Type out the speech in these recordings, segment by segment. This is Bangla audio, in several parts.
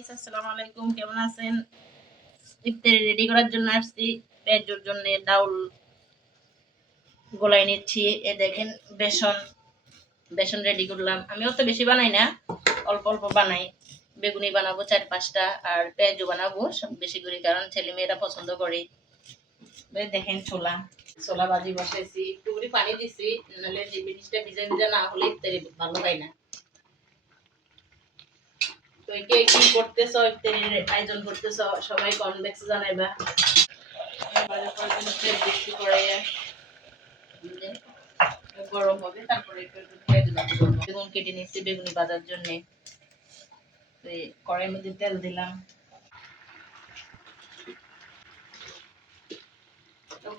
আসসালামু আলাইকুম, কেমন আছেন? ইফতারি রেডি করার জন্য আসছি। পেঁয়াজুর জন্য ডাউল গোলাই নিচ্ছি। এ দেখেন বেসন বেসন রেডি করলাম। আমি অত বেশি বানাই না, অল্প অল্প বানাই। বেগুনি বানাবো 4-5টা, আর পেঁয়াজু বানাবো সব বেশি করে, কারণ ছেলে মেয়েরা পছন্দ করে। দেখেন ছোলা ছোলা ভাজি বসাইছি, একটু করে পানি দিছি, নাহলে যে জিনিসটা ভিজা ভিজা না হলে ইফতারি ভালো হয় না। তো কে কি করতেছো, ইফতারির আয়োজন করতেছো, সবাই কনভেক্স জানাইবা। গরম হবে, তারপরে বেগুন কেটে নিচ্ছি বেগুনি ভাজার জন্য। কড়াইয়ের মধ্যে তেল দিলাম,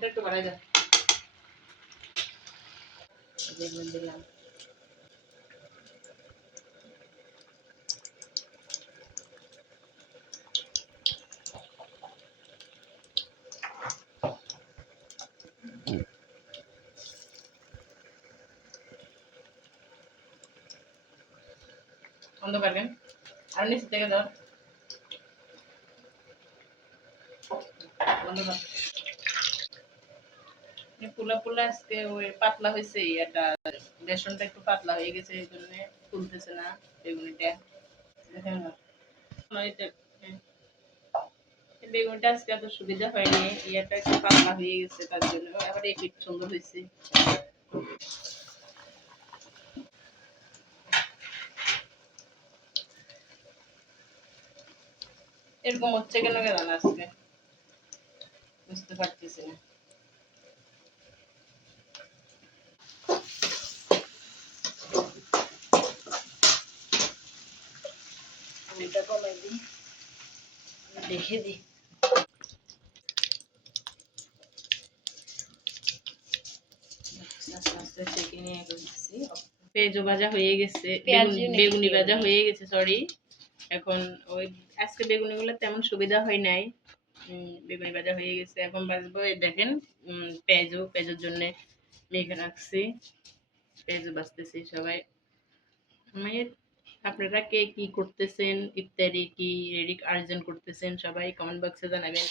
একটু বাড়াই দাও, বেগুন দিলাম, বন্ধ করবেন আর নিচে থেকে দাও, বন্ধ কর। পোলা পোলা আজকে ওই পাতলা হয়েছে, এটা বেসনটা একটু পাতলা হয়ে গেছে, এই জন্য ফুলতেছে না বেগুনিটা। দেখেন না, বেগুনটা আজকে এত সুবিধা হয়নি, ইয়েটা একটু পাতলা হয়ে গেছে, তার জন্য আবার এই পিঠ সুন্দর হয়েছে। এরকম হচ্ছে কেন কেন আজকে বুঝতে পারতেছি না। এটা কমাই দিই, দেখে দিই। পেঁয়াজু ভাজা হয়ে গেছে, বেগুনি ভাজা হয়ে গেছে, সরি। এখন ওই আজকে বেগুনিগুলো তেমন সুবিধা হয় নাই, বেগুনি ভাজা হয়ে গেছে, এখন ভাজবো। এই দেখেন পেঁয়াজুর জন্য মেখে রাখছি, পেঁয়াজু ভাজতেছি সবাই। মেয়ের আপনারা কে কি করতেছেন, ইফতারি কি রেডি আয়োজন করতেছেন, সবাই কমেন্ট বক্সে জানাবেন।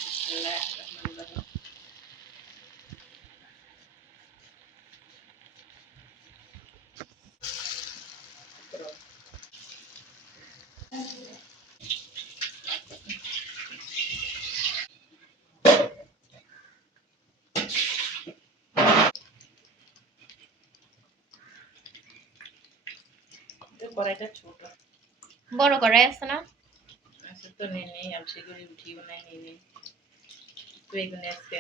কড়াইটা ছোট, বড় কড়াই আছে না? আচ্ছা তো নেই, আমি সেগুলি উঠিও নাই, নেই। তো এগুলো আজকে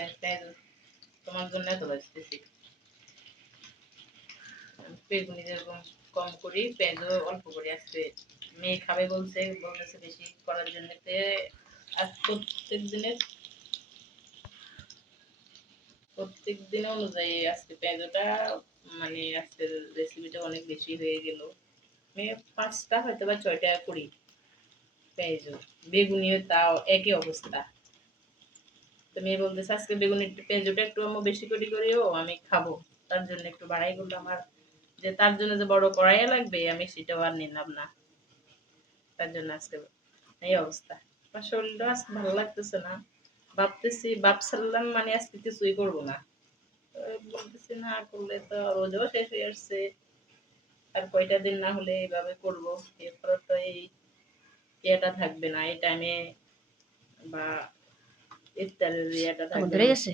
তোমার জন্য তো বাঁচতেছি। বেগুনি যেরকম কম করি, পেঁয়াজও অল্প করি। আজকে মেয়ে খাবে বলতেছে বেশি করার জন্য। আজ প্রত্যেক দিন অনুযায়ী আজকে পেঁয়াজটা, মানে আজকের রেসিপিটা অনেক বেশি হয়ে গেল। আমি 5টা হয়তো বা 6টা করি পেঁয়াজ, বেগুনিও তাও একই অবস্থা। তো মেয়ে বলতেছে আজকে বেগুনি পেঁয়াজটা একটু আমি বেশি করিও আমি খাবো, তার জন্য একটু বাড়াই করলাম। আর যে তার জন্য যে বড় কড়াইয়া লাগবে, আমি সেটাও আর নিলাম না, তার জন্য আজকে এই অবস্থা। আমার শরীরটা আজকে ভালো লাগতেছে না, ভাবছিলাম মানে আজকে কিছুই করবো না। বলতেছি না করলে তো রোজও শেষ হয়ে আসছে, আর কয়টা দিন না হলে এইভাবে করবো, এরপর তো এই ইয়েটা থাকবে না, এই টাইমে বা ইফতারের ইয়েটা থাকবে ধরে না। গেছে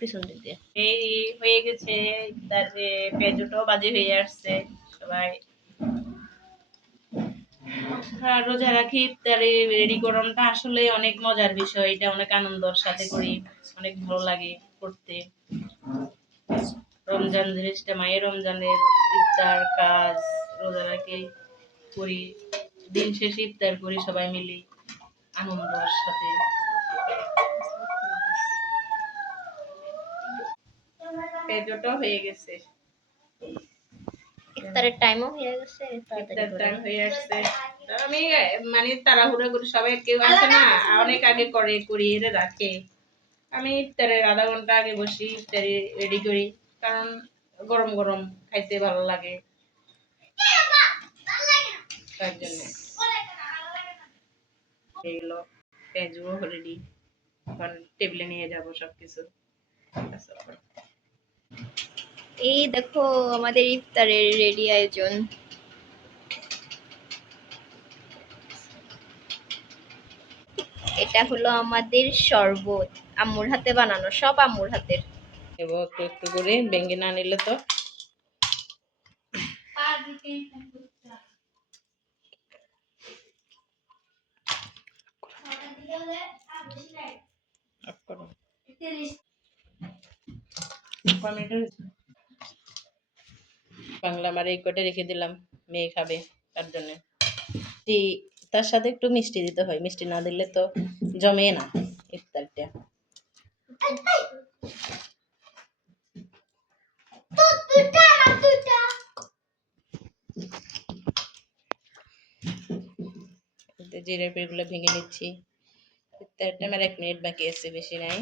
পিছন দিক দিয়ে। এই হয়ে গেছে ইফতারে, পেঁয়াজটাও বাজে হয়ে আসছে। সবাই রোজা রাখি, ইফতারে রেডি করাটা আসলে অনেক মজার বিষয়, এটা অনেক আনন্দের সাথে করি, অনেক ভালো লাগে করতে। রমজান জিনিসটা, মায়ের রমজানের ইফতার কাজ রোজা রাখি করি, দিন শেষে ইফতার করি সবাই মিলে আনন্দের সাথে। পেঁয়াজটাও হয়ে গেছে, ইফতারের টাইমও হয়ে গেছে, ইফতার টাইম হয়ে আসছে। আমি মানে তাড়াহুড়া করি, সবাই কেউ আছে না অনেক আগে করি এরা রাখে। আমি ইফতারের আধা ঘন্টা আগে বসি, ইফতারি রেডি করি, কারণ গরম গরম খাইতে ভালো লাগে, তার জন্য। এগুলো পেঁয়াজও রেডি, এখন টেবিলে নিয়ে যাবো সবকিছু। এই দেখো আমাদের ইফতারের রেডি আয়োজন। এটা হলো আমাদের শরবত, আম্মুর হাতে বানানো, সব আম্মুর হাতের। এবং একটু একটু করে ভেঙে না নিলে তো অফ করো। বাংলা মারে এই কটা রেখে দিলাম, মেয়ে খাবে তার জন্য। তার সাথে একটু মিষ্টি দিতে হয়, মিষ্টি না দিলে তো জমে না ইফতারটা। জিরে পেগুলো ভেঙে নিচ্ছি। ইফতারটা আমার 1 মিনিট বাকি আছে, বেশি নাই।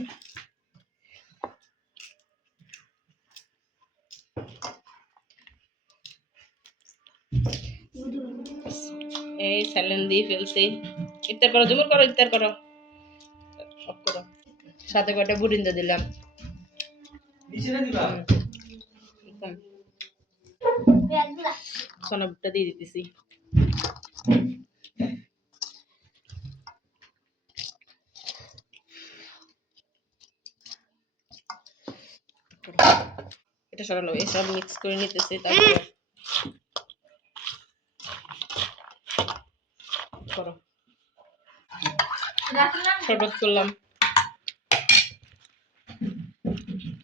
এই স্যালেন দিয়ে ফেলছি। ইফতার করো, জুমুর করো, ইফতার করো, অফ করো। সাথে কটা বুরিন্দা দিলাম। সোনাবুটটা দিয়ে দিতেছি। এটা সরালো, এসব মিক্স করে নিতেছি। তারপরে করো, শরবত করলাম।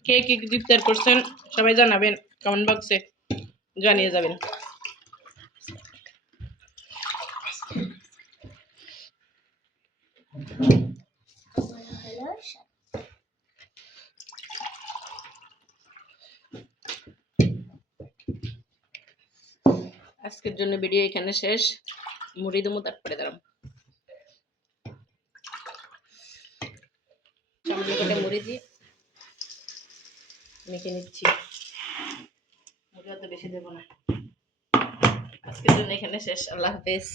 কে কি ইফতার করছেন সবাই জানাবেন, কমেন্ট বক্সে জানিয়ে যাবেন। আজকের জন্য ভিডিও এখানে শেষ। মুড়ি দেবো, তারপরে দাঁড়াম সামনে করে মুড়ি দিয়ে মেখে নিচ্ছি। মুড়ি অত বেশি দেবো না। আজকের জন্য এখানে শেষ। আল্লাহ হাফেজ।